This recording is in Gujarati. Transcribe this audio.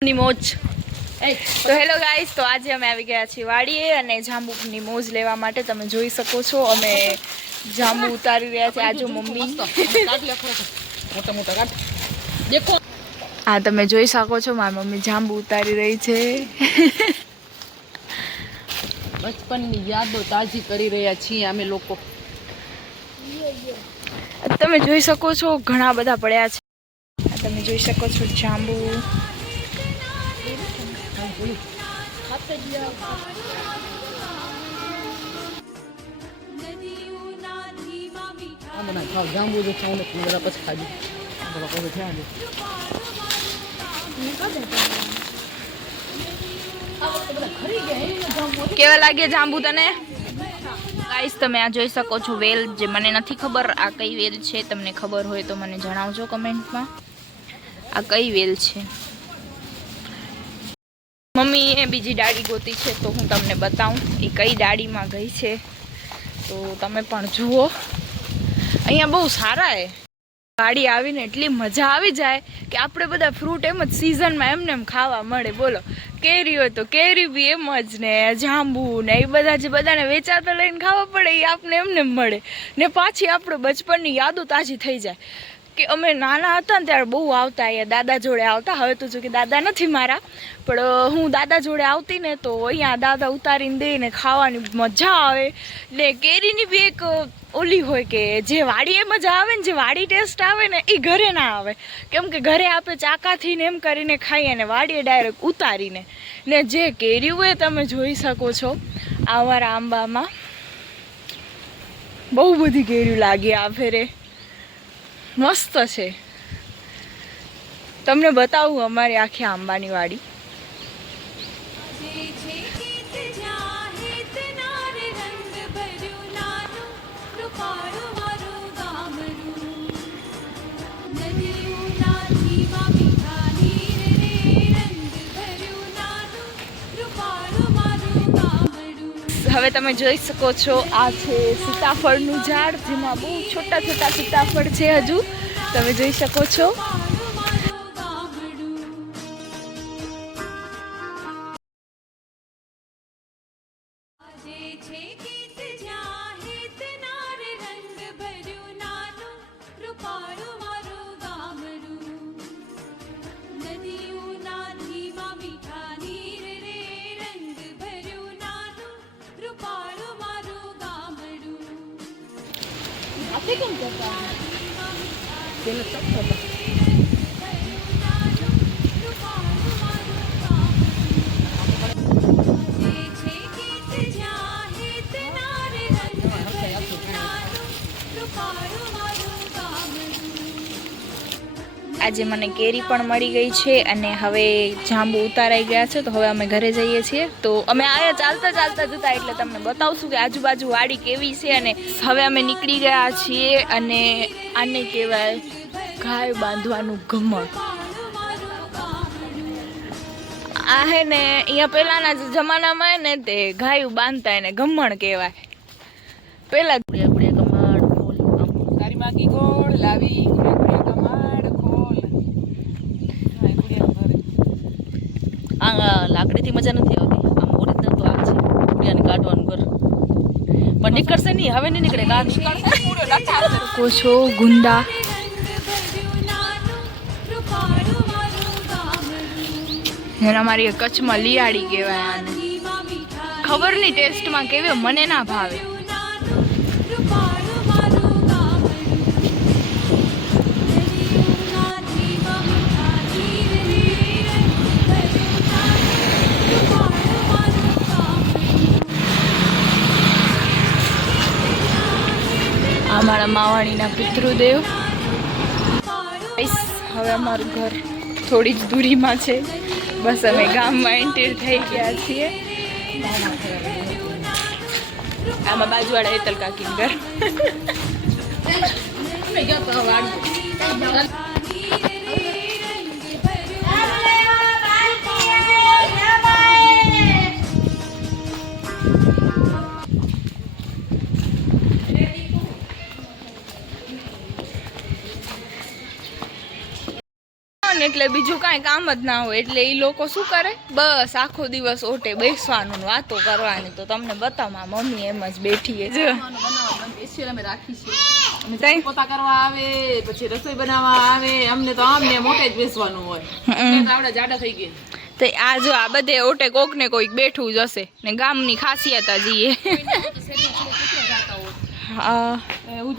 મોજ તો હેલો ગાઈસ, તો આજે અમે આવી ગયા છીએ વાડીએ અને જાંબુની મોજ લેવા માટે. તમે જોઈ શકો છો અમે જાંબુ ઉતારી રહ્યા છીએ. આજો મમ્મી હા તમે જોઈ શકો છો મારી મમ્મી જાંબુ ઉતારી રહી છે. બચપનની યાદો તાજી કરી રહ્યા છીએ અમે લોકો. તમે જોઈ શકો છો ઘણા બધા પડ્યા છે. તમે જોઈ શકો છો જાંબુ. જાંબુ જો ખાવું પછી ખાજો. કેવા લાગે જાંબુ તને? ગાઈસ તમે આ જોઈ શકો છો વેલ, જે મને નથી ખબર આ કઈ વેલ છે. તમને ખબર હોય તો મને જણાવજો કમેન્ટમાં આ કઈ વેલ છે. મમ્મી એ બીજી ડાળી ગોતી છે તો હું તમને બતાવું એ કઈ ડાળીમાં ગઈ છે. તો તમે પણ જુઓ, અહીંયા બહુ સારા હે. વાડી આવીને એટલી મજા આવી જાય કે આપણે બધા ફ્રૂટ એમ જ સિઝનમાં એમને એમ ખાવા મળે. બોલો, કેરી હોય તો કેરી બી એમ જ ને, જાંબુ ને એ બધા જે બધાને વેચાતા લઈને ખાવા પડે એ આપણે એમને મળે ને. પાછી આપણે બચપનની યાદો તાજી થઈ જાય કે અમે નાના હતા ને ત્યારે બહુ આવતા, અહીંયા દાદા જોડે આવતા. હવે તો જો કે દાદા નથી મારા, પણ હું દાદા જોડે આવતી ને તો અહીંયા દાદા ઉતારીને દે ને ખાવાની મજા આવે. ને કેરીની બી એક ઓલી હોય કે જે વાડીએ મજા આવે ને, જે વાડી ટેસ્ટ આવે ને એ ઘરે ના આવે. કેમ કે ઘરે આપણે ચાકાથી ને એમ કરીને ખાઈએ ને વાડીએ ડાયરેક્ટ ઉતારીને. ને જે કેરી હોય તમે જોઈ શકો છો આ અમારા આંબામાં બહુ બધી કેરી લાગી આ ફેરે. મસ્ત છે. તમને બતાવું અમારી આખી આંબાની વાડી. હવે તમે જોઈ શકો છો આ છે સીતાફળનું ઝાડ, જેમાં બહુ છોટા છોટા સીતાફળ છે હજુ. તમે જોઈ શકો છો. કેમ કરતા પેલો ચપટો આજે મને કેરી પણ મળી ગઈ છે અને હવે જાંબુ ઉતારાઈ ગયા છે. તો હવે અમે ઘરે જઈએ છીએ. તો અમે આયા ચાલતા ચાલતા જતા એટલે તમને બતાવશું કે આજુબાજુ વાડી કેવી છે. અને હવે અમે નીકળી ગયા છીએ અને આને કહેવાય ગાય બાંધવાનું ઘમણ. આ હે ને અહીંયા પહેલાના જમાનામાં હે ને તે ગાયું બાંધતા એને ઘમણ કહેવાય. પેલા તારી માગી ગોળ લાવી લાકડીથી મજા નથી આવતી. આમ ઓરિજિનલ તો આ છે ગુડિયાને કાઢવાનું ઘર, પણ નીકળશે નહીં. હવે નહીં નીકળે. કોછો ગુંદા એના મારી કચ્છમાં લિયાડી કહેવાય આને. ખબર નહીં ટેસ્ટમાં કેવી, મને ના ભાવે. અમારા માવાણીના પિતૃદેવ. હવે અમારું ઘર થોડી જ દૂરીમાં છે. બસ અમે ગામમાં એન્ટર થઈ ગયા છીએ. આમાં બાજુવાળા હેતલ કાકીનું ઘર. એટલે એટલે બીજું કાંઈ કામ જ ના હોય એટલે એ લોકો શું કરે બસ આખો દિવસ ઓટે બેસવાનું ને વાતો કરવાની. તો તમને બતાવમાં મમ્મી એમ જ બેઠી છે જો. અમે રાખી છે પોતા કરવા આવે પછી રસોઈ બનાવવા આવે અમને તો આમને મોટે જ બેસવાનું હોય. આવડા જાડા થઈ ગયા તો આ જો આ બધે ઓટે કોક ને કોઈક બેઠું જ હશે ને ગામની ખાસિયત જ ઈ. હા